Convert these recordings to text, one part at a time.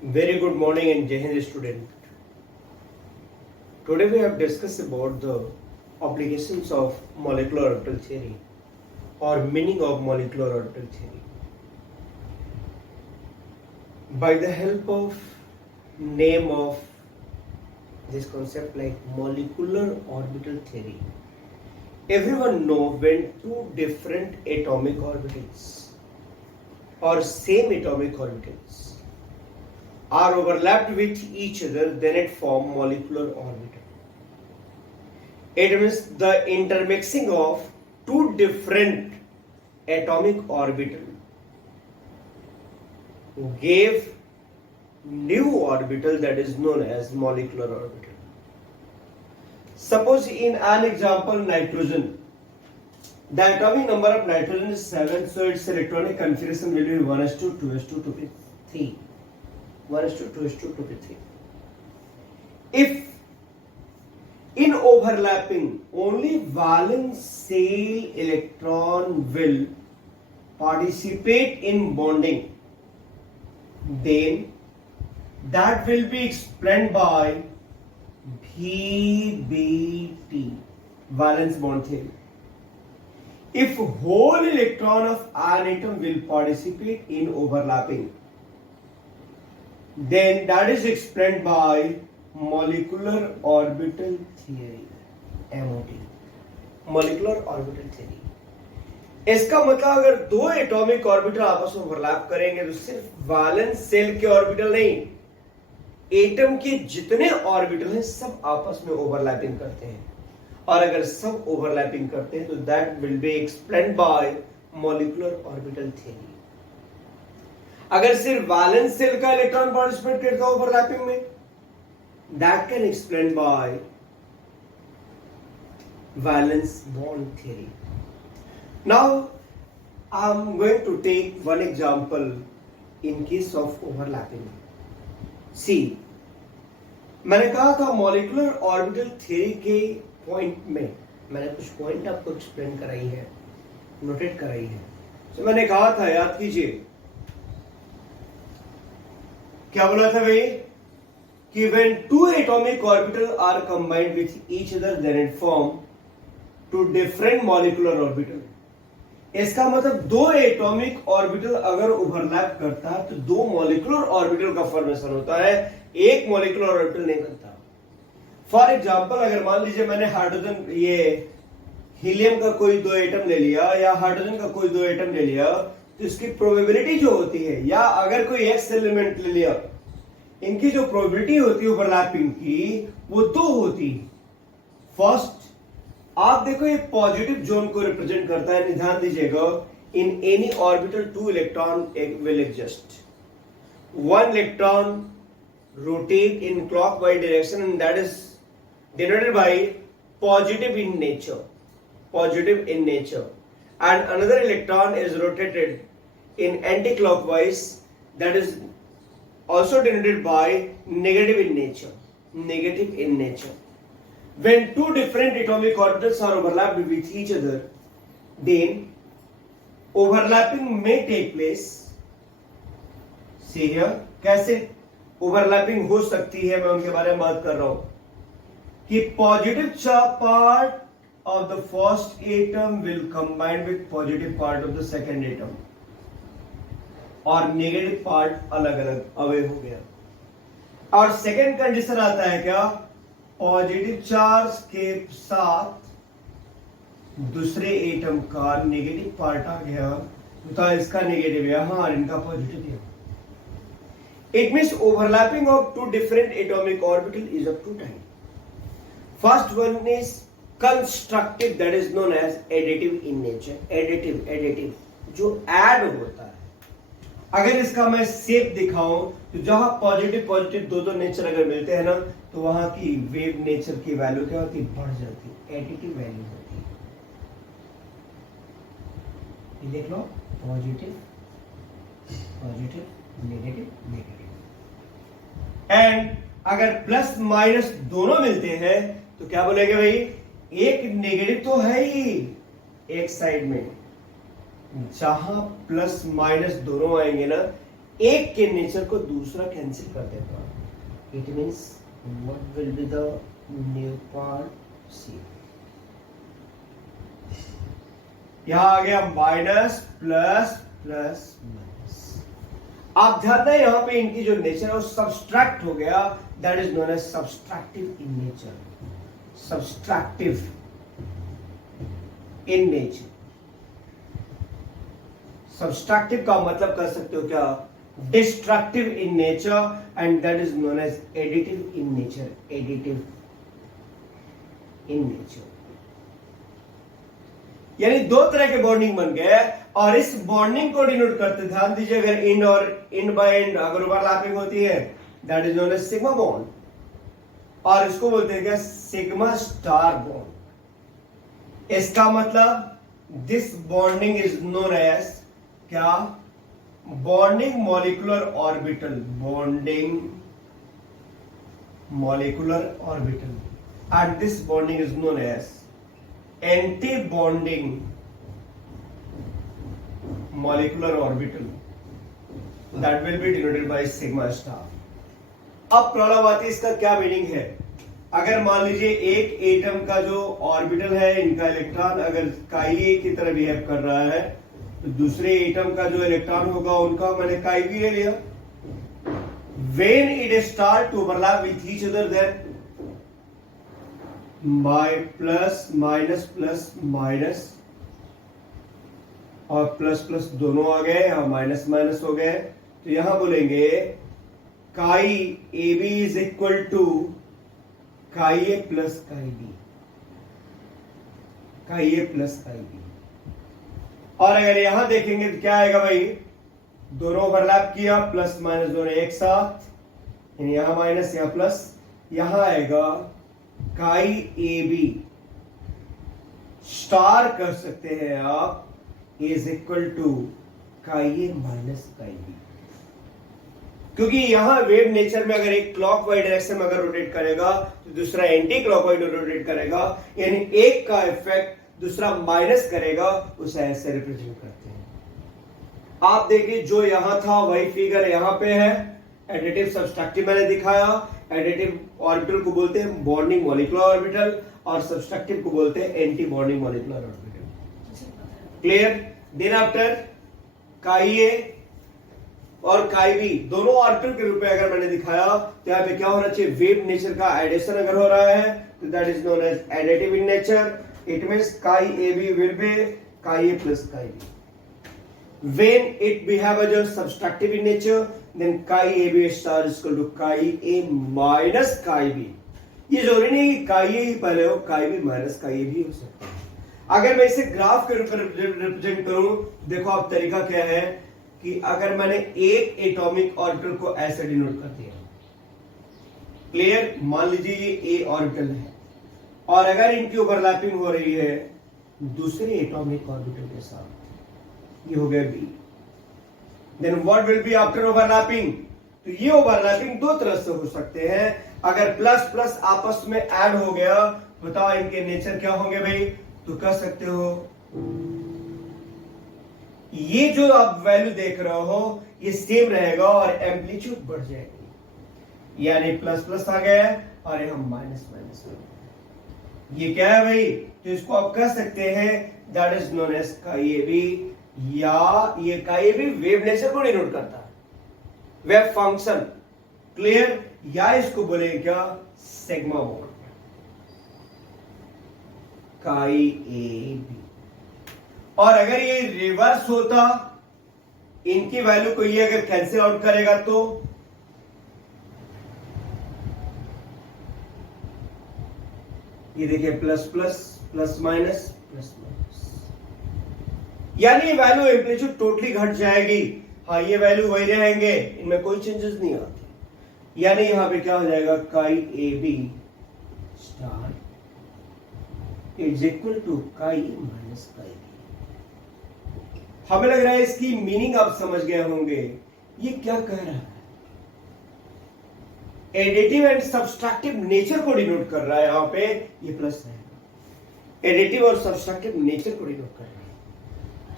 Very good morning and Jai Hind student. Today we have discussed about the applications of molecular orbital theory or meaning of molecular orbital theory. By the help of name of this concept like molecular orbital theory, everyone know when two different atomic orbitals or same atomic orbitals are overlapped with each other, then it form molecular orbital. It means the intermixing of two different atomic orbital gave new orbital that is known as molecular orbital. Suppose in an example nitrogen, the atomic number of nitrogen is 7, so its electronic configuration will be 1s2, 2s2, 2p3. 1s2, 2s2, 2p3. If in overlapping only valence shell electron will participate in bonding, then that will be explained by VBT, valence bond theory. If whole electron of an atom will participate in overlapping, then that is explained by molecular orbital theory, MOT, molecular orbital theory. इसका मतलब अगर दो atomic orbital आपस में overlap करेंगे तो सिर्फ valence shell के ऑर्बिटल नहीं, एटम के जितने ऑर्बिटल हैं सब आपस में ओवरलैपिंग करते हैं, और अगर सब ओवरलैपिंग करते हैं तो that will be explained bye molecular orbital theory. अगर सिर्फ वैलेंस शेल का इलेक्ट्रॉन पार्टिसिपेट करता है ओवरलैपिंग में, that can explain by valence bond theory. Now I am going to take one example in case of overlapping. See, मैंने कहा था molecular orbital theory के पॉइंट में मैंने कुछ पॉइंट आपको एक्सप्लेन कराई है, नोटेट कराई है. तो मैंने कहा था, याद कीजिए, क्या बोला था भाई, कि when two atomic orbital are combined with each other then it form two different molecular orbital. इसका मतलब दो एटॉमिक ऑर्बिटल अगर ओवरलैप करता है तो दो मॉलिक्यूलर ऑर्बिटल का फॉर्मेशन होता है, एक मॉलिक्यूलर ऑर्बिटल नहीं करता. फॉर एग्जांपल अगर मान लीजिए मैंने हाइड्रोजन, ये हीलियम का कोई दो एटम ले लिया या हाइड्रोजन का कोई दो एटम ले लिया, तो इसकी प्रोबेबिलिटी जो होती है, या अगर कोई एक्स एलिमेंट ले लिया, इनकी जो प्रोबेबिलिटी होती है ओवरलैपिंग की वो दो होती. फर्स्ट आप देखो ये पॉजिटिव जोन को रिप्रेजेंट करता है, ध्यान दीजिएगा, in any orbital two electron will exist. One electron rotate in clockwise direction and that is denoted by positive in nature, positive in nature, and another electron is rotated in anti-clockwise, that is also denoted by negative in nature, negative in nature. When two different atomic orbitals are overlapped with each other, then overlapping may take place. See here, कैसे overlapping हो सकती है, मैं उनके बारे में बात कर रहा हूं, कि positive part of the first atom will combine with positive part of the second atom, और negative part अलग अलग अवे हो गया. और सेकेंड कंडीशन आता है क्या, पॉजिटिव चार्ज के साथ दूसरे एटम का नेगेटिव पार्ट आ गया, तो इसका नेगेटिव यहां और इनका पॉजिटिव यहां. It means overlapping of two different atomic orbital is up to time. First one is constructive, that is known as additive in nature. Additive जो ऐड होता है. अगर इसका मैं शेप दिखाऊं तो जहां पॉजिटिव दो नेचर अगर मिलते हैं ना, तो वहां की वेव नेचर की वैल्यू क्या होती है, बढ़ जाती है, एडिटिव वैल्यू होती है. ये देख लो, पॉजिटिव नेगेटिव. एंड अगर प्लस माइनस दोनों मिलते हैं तो क्या बोलेंगे भाई, एक नेगेटिव तो है ही एक साइड में, जहां प्लस माइनस दोनों आएंगे ना, एक के नेचर को दूसरा कैंसिल कर देगा, it means what will be the new part C. यहां आ गया माइनस प्लस प्लस माइनस। आप ध्यान दें यहां पे इनकी जो नेचर है वो सब्सट्रैक्ट हो गया, that is known as subtractive in nature. Subtractive in nature. Subtractive का मतलब कर सकते हो क्या, destructive in nature, and that is known as additive in nature. Additive in nature यानी दो तरह के बॉन्डिंग बन गए, और इस बॉन्डिंग को डिनोट करते, ध्यान दीजिए, अगर इंड और इंड बाय इंड अगर ओवरलैपिंग होती है that is known as sigma bond, और इसको बोलते हैं क्या, सिग्मा स्टार बॉन्ड। इसका मतलब this bonding is known as क्या, bonding molecular orbital. Bonding molecular orbital, and this bonding is known as anti bonding molecular orbital, that will be denoted by sigma star। अब problem आती है इसका क्या meaning है। अगर मान लीजिए एक एटम का जो ऑर्बिटल है, इनका इलेक्ट्रॉन अगर काई की तरह बिहेव कर रहा है, तो दूसरे एटम का जो इलेक्ट्रॉन होगा उनका मैंने काई भी ले लिया। when it start to overlap with each other, then by plus minus और प्लस प्लस दोनों आ गए और माइनस माइनस हो गए, तो यहां बोलेंगे chi A B is equal to chi A plus chi B. Chi A plus chi B. और अगर यहां देखेंगे तो क्या आएगा भाई, दोनों ओवरलैप किया, प्लस माइनस दोनों एक साथ, यहां माइनस यहां प्लस, यहां आएगा काई ए बी स्टार कर सकते हैं आप, is equal to chi A minus chi B. क्योंकि यहां वेव नेचर में अगर एक क्लॉकवाइज डायरेक्शन में अगर रोटेट करेगा तो दूसरा एंटी क्लॉकवाइज रोटेट करेगा, यानी एक का इफेक्ट दूसरा माइनस करेगा, उसे ऐसे रिप्रेजेंट करते हैं। आप देखिए जो यहां था वही फिगर यहां पे है। एडिटिव सब्सट्रैक्टिव मैंने दिखाया। एडिटिव ऑर्बिटल को बोलते हैं बॉन्डिंग मॉलिक्यूलर ऑर्बिटल, और सब्सट्रैक्टिव को बोलते हैं anti bonding molecular orbital. Clear. Then after chi A और काई बी दोनों ऑर्बिटल के रूप में अगर मैंने दिखाया, तो यहां पे क्या होना चाहिए, वेव नेचर का एडिशन अगर हो रहा है तो that is known as additive in nature. It means chi A B will be chi A plus chi B. when it behave as a subtractive in nature, then chi ab star is equal to chi a minus chi b। ये जरूरी नहीं कि chi a ही पहले हो, chi b minus chi a भी हो सकता है। अगर मैं इसे ग्राफ के रूप में रिप्रेजेंट करूं, देखो अब तरीका क्या है कि अगर मैंने एक एटॉमिक ऑर्बिटल को ऐसे डिनोट कर दिया, क्लियर, मान लीजिए ये ए ऑर्बिटल है, और अगर इनकी ओवरलैपिंग हो रही है दूसरे एटॉमिक ऑर्बिटल के साथ, ये हो गया B, then what will be after overlapping. तो ये ओवरलैपिंग दो तरह से हो सकते हैं। अगर प्लस प्लस आपस में ऐड हो गया, बताओ इनके नेचर क्या होंगे भाई, तो कह सकते हो ये जो आप वैल्यू देख रहे हो ये सेम रहेगा और एम्पलीट्यूड बढ़ जाएगी, यानी प्लस प्लस आ गया और यहां माइनस माइनस आ गया। ये क्या है भाई, तो इसको आप कह सकते हैं दैट इज नोन एज काई ए बी, या ये काई ए बी वेव नेचर को डिनोट करता है, वेव फंक्शन। क्लियर। या इसको बोलेंगे क्या, सिग्मा बॉन्ड, काई ए बी। और अगर ये रिवर्स होता, इनकी वैल्यू को ये अगर कैंसिल आउट करेगा तो ये देखिए plus plus plus minus plus minus, यानी वैल्यू एम्पलीट्यूड टोटली घट जाएगी। हाँ, ये वैल्यू वही रहेंगे, इनमें कोई चेंजेस नहीं आते, यानी यहां पे क्या हो जाएगा, chi A B star is equal to chi minus chi B. हमें लग रहा है इसकी मीनिंग आप समझ गए होंगे। ये क्या कह रहा है, एडिटिव एंड सब्सट्रैक्टिव नेचर को डिनोट कर रहा है। यहां पे ये प्लस है, एडिटिव और सब्सट्रैक्टिव नेचर को डिनोट कर रहा है।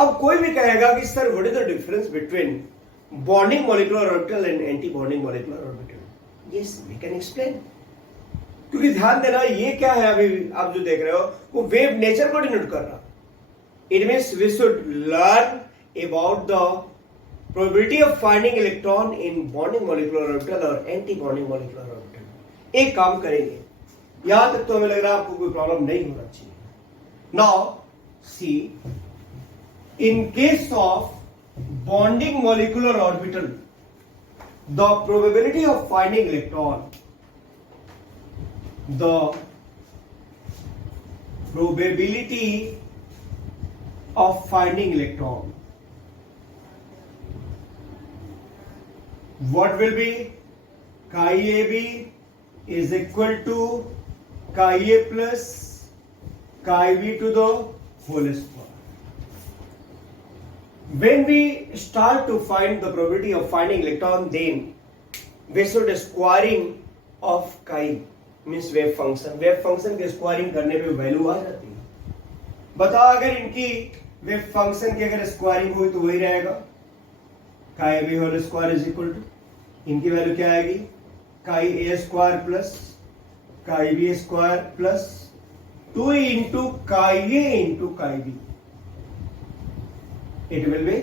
अब कोई भी कहेगा कि sir what is the difference between bonding molecular orbital and anti-bonding molecular orbital? Yes, we can explain. क्योंकि ध्यान देना ये क्या है, अभी आप जो देख रहे हो वो वेव नेचर को डिनोट कर रहा. It means we should learn about the probability of finding electron in bonding molecular orbital और anti-bonding molecular orbital. एक काम करेंगे, यहां तक तो हमें लग रहा है आपको कोई प्रॉब्लम नहीं होना चाहिए. Now see, in case of bonding molecular orbital, the probability of finding electron, the probability of finding electron, what will be? Chi AB is equal to chi A plus chi B to the whole square. When we start to find the probability of finding electron, then we should squaring of chi means wave function. Wave function के squaring करने पे value आ जाती है. बताओ अगर इनकी wave function की अगर स्क्वायरिंग हुई तो वही रहेगा, chi B whole square is equal to, इनकी वैल्यू क्या आएगी, chi A square plus chi B square plus 2 into chi A into chi B. It will be,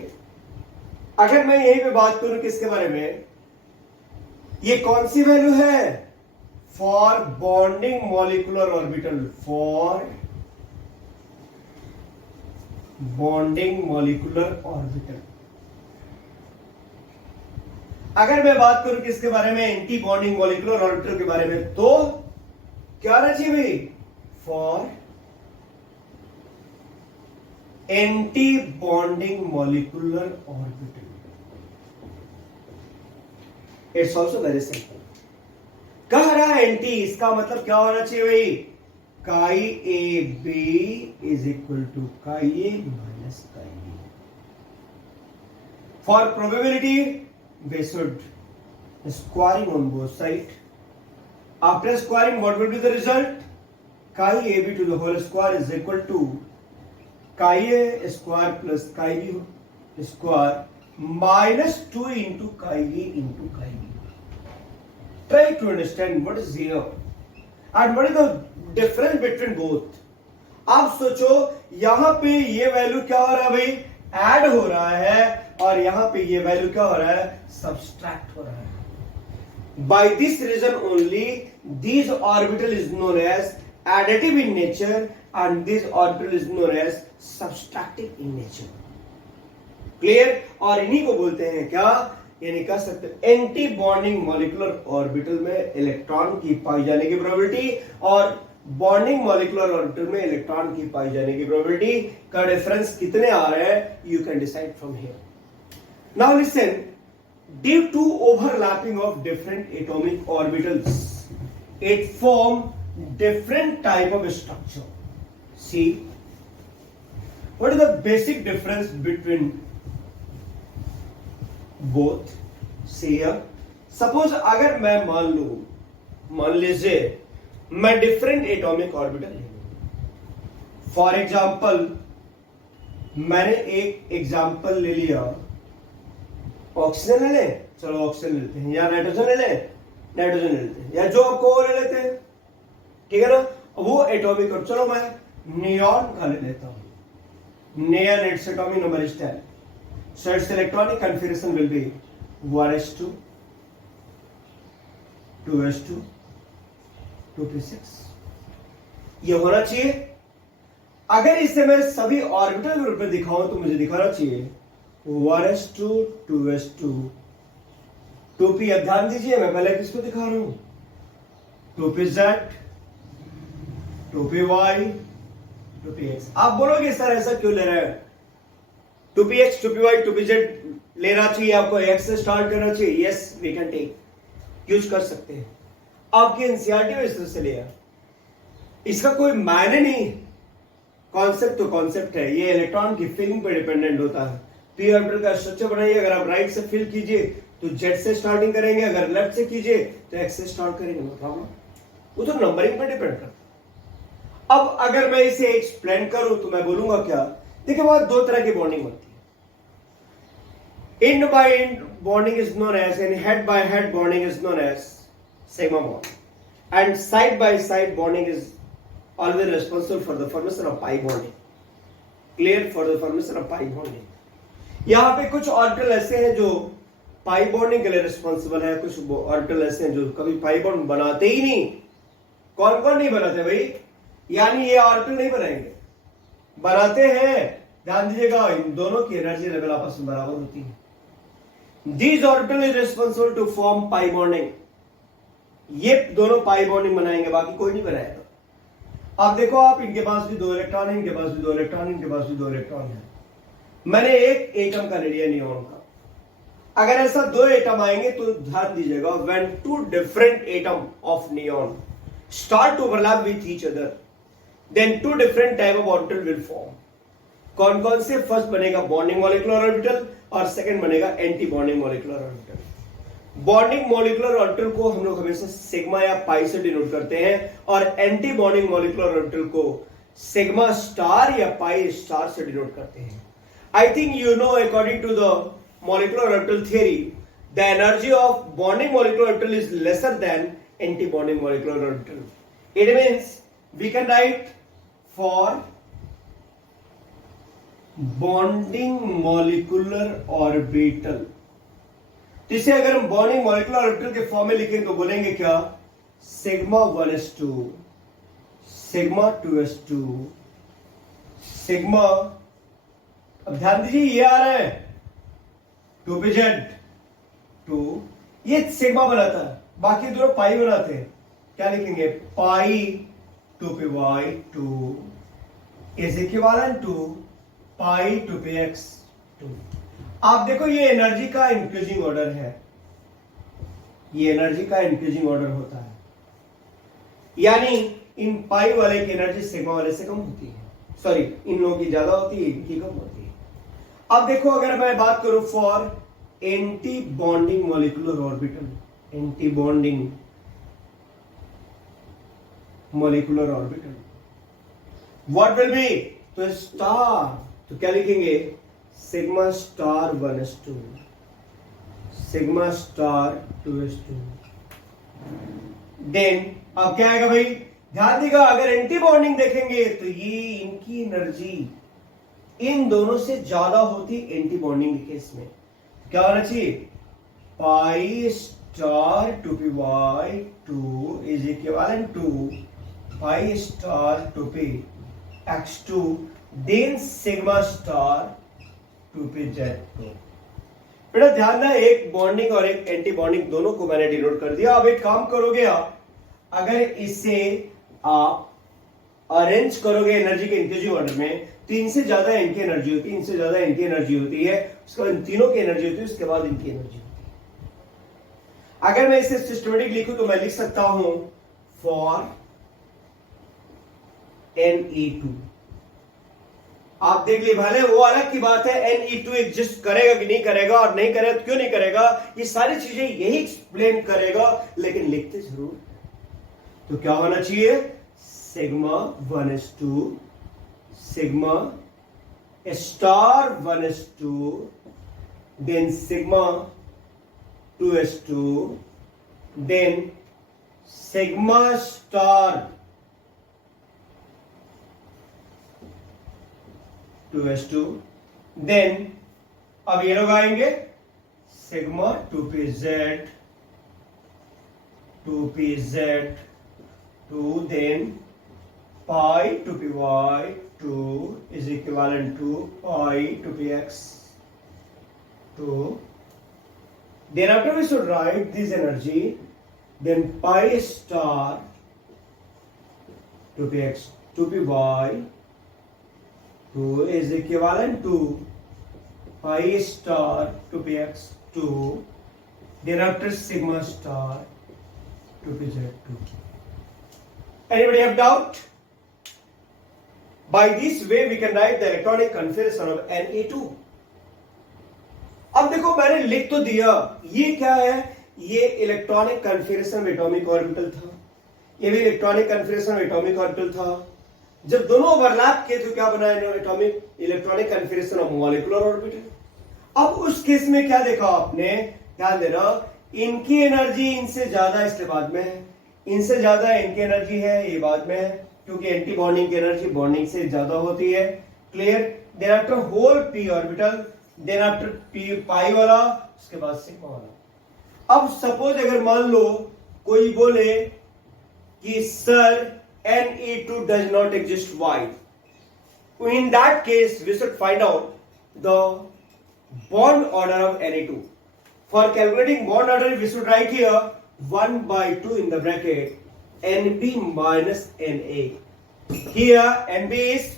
अगर मैं यहीं पे बात करूं किसके बारे में, ये कौन सी वैल्यू है, for bonding molecular orbital, for bonding molecular orbital. अगर मैं बात करूं किसके बारे में, एंटी बॉन्डिंग मॉलिक्यूलर ऑर्बिटल के बारे में, तो क्या रहना चाहिए भाई, for anti bonding molecular orbital. It's also very simple. कह रहा है एंटी, इसका मतलब क्या होना चाहिए भाई, chi A B is equal to chi A minus chi B. For probability we should squaring on both sides. After squaring, what will be the result? Chi AB to the whole square is equal to chi A square plus chi B square minus 2 into chi A into chi B. Try to understand what is here and what is the difference between both. आप सोचो यहां पे ये value क्या हो रहा है भाई, ऐड हो रहा है, और यहां पे ये वैल्यू क्या हो रहा है, सब्सट्रैक्ट हो रहा है. By this reason only this orbital is known as additive in nature and this orbital is known as subtractive in nature. Clear. और इन्हीं को बोलते हैं क्या, यानी कह सकते हैं एंटी बॉन्डिंग मॉलिक्यूलर ऑर्बिटल में इलेक्ट्रॉन की पाई जाने की प्रोबेबिलिटी और बॉन्डिंग मॉलिक्यूलर ऑर्बिटल में इलेक्ट्रॉन की पाई जाने की प्रोबेबिलिटी का डिफरेंस कितने आ रहे हैं, you can decide from here. Now listen, due to overlapping of different atomic orbitals, it form different type of structure. See, what is the basic difference between both? See here, suppose अगर मैं मान लीजिए मैं different atomic orbital ले लूं. For example, मैंने एक example ले लिया, ऑक्सीजन ले लें, चलो ऑक्सीजन लेते हैं, या नाइट्रोजन ले लें, नाइट्रोजन ले लेते हैं, या जो आपको वो ले लेते हैं, ठीक है ना. वो एटॉमिक, और चलो मैं नियॉन का ले लेता हूं. Neon its atomic number is 10. So it's electronic configuration will be 1s2 2s2 2p6. ये होना चाहिए. अगर इसे मैं सभी ऑर्बिटल ग्रुप में दिखाऊं तो मुझे दिखाना चाहिए 1s2 2s2 2p. अब ध्यान दीजिए, मैं पहले किसको दिखा रहा हूं, 2pz 2py 2px. आप बोलोगे सर ऐसा क्यों ले रहे हैं, 2px 2py 2pz लेना चाहिए आपको, x से स्टार्ट करना चाहिए. Yes, we can take, use कर सकते हैं. आपकी एनसीईआरटी में इस तरह से लिया, इसका कोई मायने नहीं. कॉन्सेप्ट तो कॉन्सेप्ट है, ये इलेक्ट्रॉन की फिलिंग पर डिपेंडेंट होता है. पी ऑर्बिटल का स्ट्रक्चर बनाइए, अगर आप राइट से फिल कीजिए तो जेड से स्टार्टिंग करेंगे, अगर लेफ्ट से कीजिए तो एक्स से स्टार्ट करेंगे. नो प्रॉब्लम, वो तो नंबरिंग पर डिपेंड करता है. अब अगर मैं इसे एक्सप्लेन करूं तो मैं बोलूंगा क्या, देखिए वहां दो तरह की बॉन्डिंग होती है. And by and bonding is known as, and head by head bonding is known as sigma bond, and side by side bonding is always responsible for the formation of pi bonding. Clear? For the formation of pi bonding. यहाँ पे कुछ orbital ऐसे हैं जो pi bonding के लिए responsible है, कुछ ऑर्बिटल ऐसे हैं जो कभी पाई बॉन्ड बनाते ही नहीं. कौन कौन नहीं बनाते भाई? यानी ये ऑर्बिटल नहीं बनाएंगे, बनाते हैं. ध्यान दीजिएगा, इन दोनों की एनर्जी लेवल आपस में बराबर होती है. These orbital is responsible to form pi bonding. ये दोनों पाई बॉन्डिंग बनाएंगे, बाकी कोई नहीं बनाएगा. अब देखो आप, इनके पास भी 2 इलेक्ट्रॉन है, इनके पास भी 2 इलेक्ट्रॉन है, इनके पास भी 2 इलेक्ट्रॉन है. मैंने एक एटम का ले लिया नियॉन का. अगर ऐसा 2 एटम आएंगे तो ध्यान दीजिएगा, when 2 different atom of neon start to overlap with each other, then 2 different type of orbital will form. कौन कौन से? फर्स्ट बनेगा बॉन्डिंग मॉलिक्यूलर ऑर्बिटल और सेकंड बनेगा anti bonding molecular orbital. Bonding molecular orbital को हम लोग हमेशा सिग्मा या पाई से डिनोट करते हैं, और एंटी बॉन्डिंग मॉलिक्यूलर ऑर्बिटल को सिग्मा स्टार या पाई स्टार से डिनोट करते हैं. I think you know, according to the molecular orbital theory, the energy of bonding molecular orbital is lesser than anti bonding molecular orbital. It means we can write for bonding molecular orbital. जिसे अगर हम bonding molecular orbital के form में लिखें तो बोलेंगे क्या? Sigma 1s2, sigma 2s2, sigma. अब ध्यान दीजिए, ये आ रहा है 2pz2, ये सिग्मा बनाता है, बाकी दोनों पाई बनाते हैं. क्या लिखेंगे? Pi 2py2 is equivalent to pi 2px2. आप देखो, ये एनर्जी का इंक्रीजिंग ऑर्डर है, ये एनर्जी का इंक्रीजिंग ऑर्डर होता है. यानी इन पाई वाले की एनर्जी सिग्मा वाले से कम होती है. सॉरी, इन लोगों की ज्यादा होती है, इनकी कम होती है. अब देखो, अगर मैं बात करूं for anti bonding molecular orbital, anti bonding molecular orbital, what will be? तो स्टार, तो क्या लिखेंगे? Sigma star 1s2, sigma star 2s2. Then अब क्या आएगा भाई? ध्यान देगा, अगर एंटी बॉन्डिंग देखेंगे तो ये इनकी एनर्जी इन दोनों से ज्यादा होती एंटी बॉन्डिंग के केस में. क्या होना चाहिए? Pi star 2py2 is equivalent to pi star 2px2, then sigma star 2pz2. बेटा ध्यान ना, एक बॉन्डिंग और एक एंटी बॉन्डिंग दोनों को मैंने डिनोट कर दिया. अब एक काम करोगे आप, अगर इसे आप अरेंज करोगे एनर्जी के इंक्रीजिंग ऑर्डर में, तो इनसे ज्यादा इनकी एनर्जी होती है, इनसे ज्यादा इनकी एनर्जी होती है, उसके बाद इन तीनों की एनर्जी होती है, उसके बाद इनकी एनर्जी होती है. अगर मैं इसे सिस्टमेटिक लिखूं तो मैं लिख सकता हूं फॉर Ne2. आप देख ली, भले वो अलग की बात है, Ne2 एग्जिस्ट करेगा कि नहीं करेगा, और नहीं करेगा तो क्यों नहीं करेगा, ये सारी चीजें यही एक्सप्लेन करेगा, लेकिन लिखते जरूर. तो क्या होना चाहिए? Sigma 1s2, sigma star 1s2, then sigma 2s2, then sigma star 2s2, then अब ये लोग आएंगे sigma 2pz, 2pz2, then pi 2py2 is equivalent to pi 2px2. Then after we should write this energy, then pi star 2px 2py2 is equivalent to pi star 2px2. Then after sigma star 2pz2. Anybody have doubt? By this way we can write the electronic configuration of Na2. अब देखो, मैंने लिख तो दिया, ये क्या है? ये इलेक्ट्रॉनिक कन्फिगरेशन एटॉमिक ऑर्बिटल था, ये भी इलेक्ट्रॉनिक कन्फिगरेशन एटॉमिक ऑर्बिटल था. जब दोनों ओवरलैप किए तो क्या बना इन्होंने? Atomic electronic configuration of molecular orbital. अब उस केस में क्या देखा आपने, ध्यान देना, इनकी एनर्जी इनसे ज्यादा इसलिए बाद में है, इनसे ज्यादा इनकी एनर्जी है, ये बाद में है, क्योंकि एंटी बॉन्डिंग की एनर्जी बॉन्डिंग से ज्यादा होती है। Clear. Then after whole P orbital, then after P pi वाला, उसके बाद सिग्मा वाला। अब सपोज अगर मान लो कोई बोले कि sir Ne2 does not exist, why? In that case, we should find out the bond order of Na2. For calculating bond order, we should write here 1/2 in the bracket Nb minus Na. Here Nb is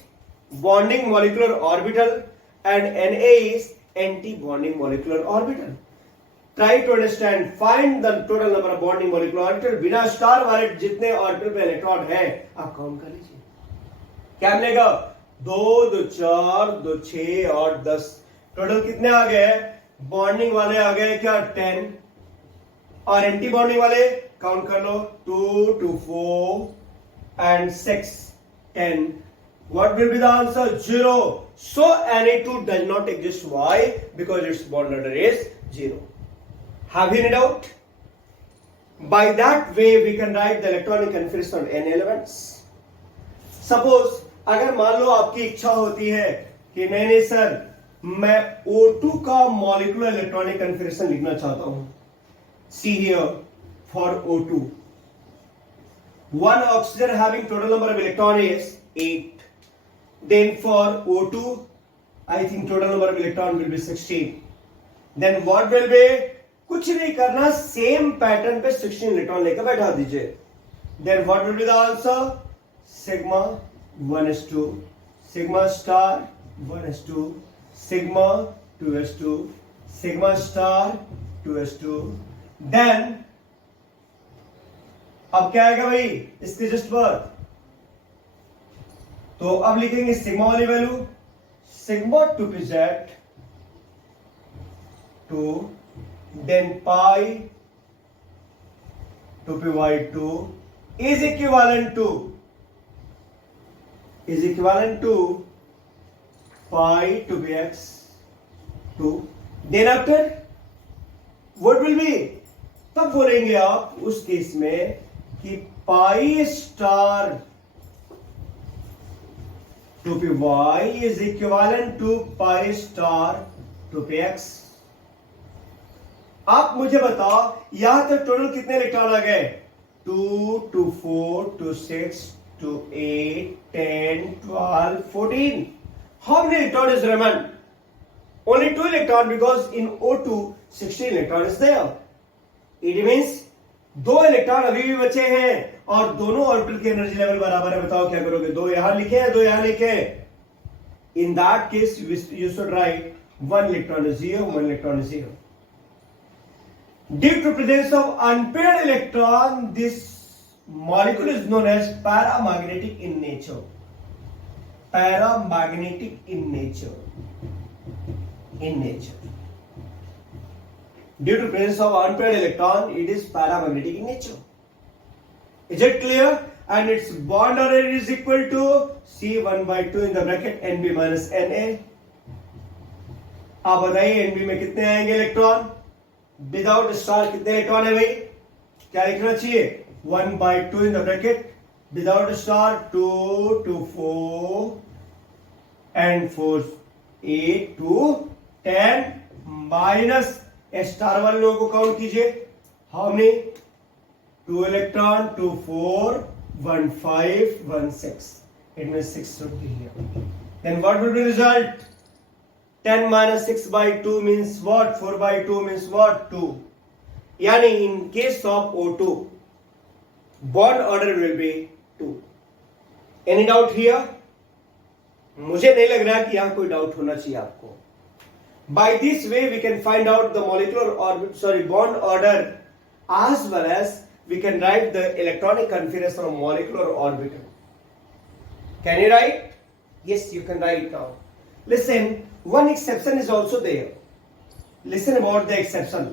bonding molecular orbital and Na is anti-bonding molecular orbital. Try to understand, find the total number of bonding molecular orbital. बिना star वाले जितने orbital पे electron है आप count कर लीजिए। क्या मिलेगा? 2 2 4 2 6 और 10, टोटल कितने आ गए? बॉन्डिंग वाले आ गए क्या? 10, और एंटी बॉन्डिंग वाले काउंट कर लो, 2 2 4 and 6 10. What will be the answer? 0. So Na2 does not exist. Why? Because its bond order is 0. Have you any doubt? By that way we can write the electronic configuration of n elements. Suppose अगर मान लो आपकी इच्छा होती है कि नहीं sir मैं O2 का मॉलिक्यूलर इलेक्ट्रॉनिक कन्फिगरेशन लिखना चाहता हूं। See here, for O2, one oxygen having total number of electron is 8. Then for O2, I think total number of electron will be 16. Then what will be? कुछ नहीं करना, same pattern पे 16 electron लेकर बैठा दीजिए। Then what will be the answer? Sigma 1s2, sigma star 1s2, sigma 2s2, sigma star 2s2। Then अब क्या आएगा भाई इसके जस्ट बर्थ, तो अब लिखेंगे सिग्मा वाली value, sigma 2pz 2, then pi 2py2 is equivalent to pi 2px 2. then after what will be? तब बोलेंगे आप उस केस में कि pi star 2py is equivalent to pi star 2px. आप मुझे बताओ यहां तक टोटल कितने इलेक्ट्रॉन आ गए? 2 2 4 2 6 2 8 10 12 14. How many electrons is remaining? Only 2 electrons, because in O2 16 electron is there. It means 2 electron अभी भी बचे हैं और दोनों ऑर्बिटल की एनर्जी लेवल बराबर है। बताओ क्या करोगे? 2 यहां लिखे हैं, 2 यहां लिखे। In that case you should write 1 electron is 0, 1 electron is 0. Due to presence of unpaired electron, this molecule is known as paramagnetic in nature. Paramagnetic in nature. Due to presence of unpaired electron, it is paramagnetic in nature. Is it clear? And its bond order is equal to C1/2 in the bracket Nb minus Na. आप बताइए Nb में कितने आएंगे electron? Without star कितने electron है भाई? क्या लिखना चाहिए? 1/2 in the bracket, without star 2 2 4 and 4 8 2 10 minus star वाले लोगों को काउंट कीजिए। How many? 2 electron, 2 4 1 5 1 6. It means 6 should be here. Then what will be the result? 10 minus 6/2 means what? 4/2 means what? 2. Yani in case of O2, bond order will be 2. Any doubt here? मुझे नहीं लग रहा कि यहां कोई doubt होना चाहिए आपको। By this way we can find out the molecular orbit, bond order, as well as we can write the electronic configuration of molecular orbital. Can you write? Yes, you can write now. Listen, one exception is also there. Listen about the exception.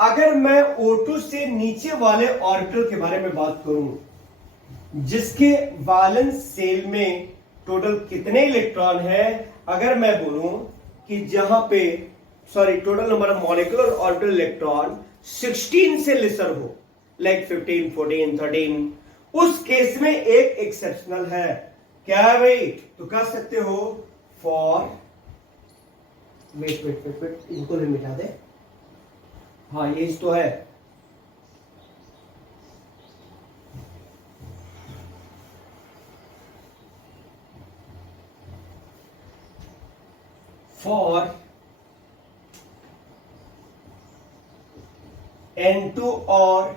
अगर मैं O2 से नीचे वाले orbital के बारे में बात करूं जिसके वैलेंस शेल में टोटल कितने इलेक्ट्रॉन है, अगर मैं बोलूं कि जहां पे total number of molecular orbital electron 16 से लेसर हो, लाइक 15, 14, 13, उस केस में एक एक्सेप्शनल है। क्या है भाई? तो कह सकते हो फॉर, वेट, इनको भी मिटा दे। हाँ ये तो है, फॉर N2 और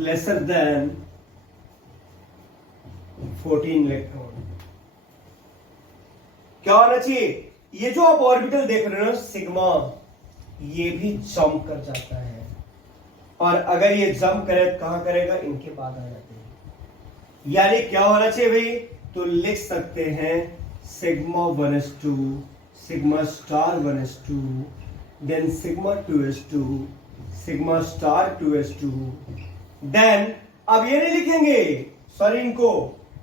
lesser than 14 इलेक्ट्रॉन क्या होना चाहिए? ये जो आप ऑर्बिटल देख रहे हो सिग्मा, ये भी जंप कर जाता है, और अगर ये जंप करे तो कहां करेगा? इनके बाद आ जाते हैं। यानी क्या होना चाहिए भाई? तो लिख सकते हैं sigma 1s2, sigma star 1s2, then sigma 2s2, sigma star 2s2, then अब ये नहीं लिखेंगे, सॉरी इनको,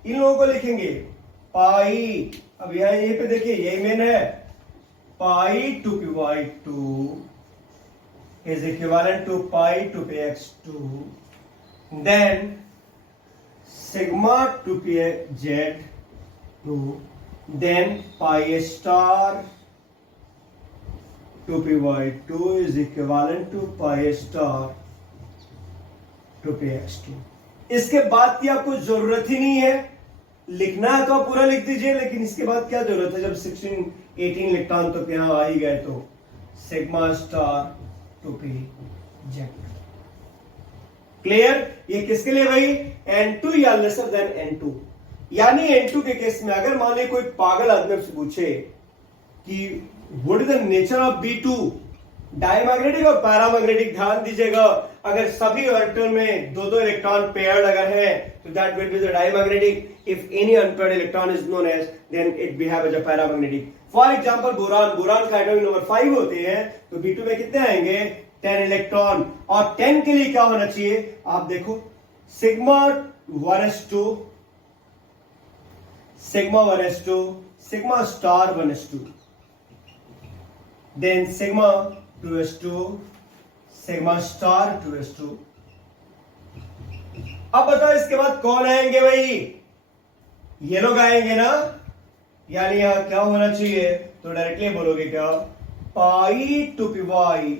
इन लोगों को लिखेंगे पाई। अब यहां पे देखिए यही मेन है, pi 2py2 is equivalent to pi 2px2, then sigma 2pz2, then pi star 2py2 is equivalent to pi star 2px2। इसके बाद की आपको जरूरत ही नहीं है, लिखना है तो आप पूरा लिख दीजिए, लेकिन इसके बाद क्या जरूरत है? जब 16, 18 इलेक्ट्रॉन तो यहां आ ही गए, तो सिग्मा स्टार 2pz। क्लियर? ये किसके लिए भाई? N2 या लेसर देन N2। यानी N2 के केस में अगर मान लीजिए कोई पागल आदमी से पूछे कि what is the nature of B2, diamagnetic और पैरामैग्नेटिक, ध्यान दीजिएगा, अगर सभी ऑर्बिटल में दो दो इलेक्ट्रॉन पेयर्ड अगर है तो that will be the diamagnetic. If any unpaired electron is known as, then it behave as a paramagnetic. For example boron का एटॉमिक नंबर 5 होते हैं, तो B2 में कितने आएंगे? 10 इलेक्ट्रॉन। और 10 के लिए क्या होना चाहिए? आप देखो sigma 1s2, sigma 1s2, sigma star 1s2, then sigma 2s2, sigma star 2s2। अब बताओ इसके बाद कौन आएंगे भाई? ये लोग आएंगे ना। यानी यहां क्या होना चाहिए? तो डायरेक्टली बोलोगे क्या? Pi 2py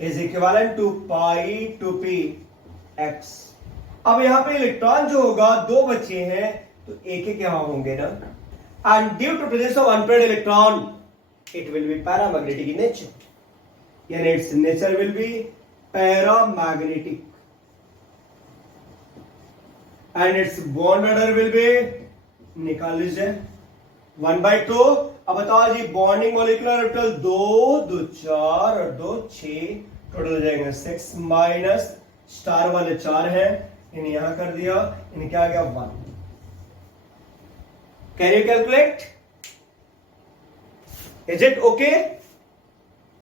is equivalent to pi 2px। अब यहां पे इलेक्ट्रॉन जो होगा, दो बच्चे हैं तो एक एक यहां होंगे ना, and due to presence of unpaired electron it will be paramagnetic in nature, and its nature will be paramagnetic, and its bond order will be, निकाल लीजिए 1/2। अब बताओ जी बॉन्डिंग मॉलिक्यूलर ऑर्बिटल 2, 2 4 और 2 6, टोटल हो जाएगा 6 माइनस स्टार वाले 4 है, इन्हें यहां कर दिया, इन्हें क्या आ गया 1। Can you calculate? Is it okay?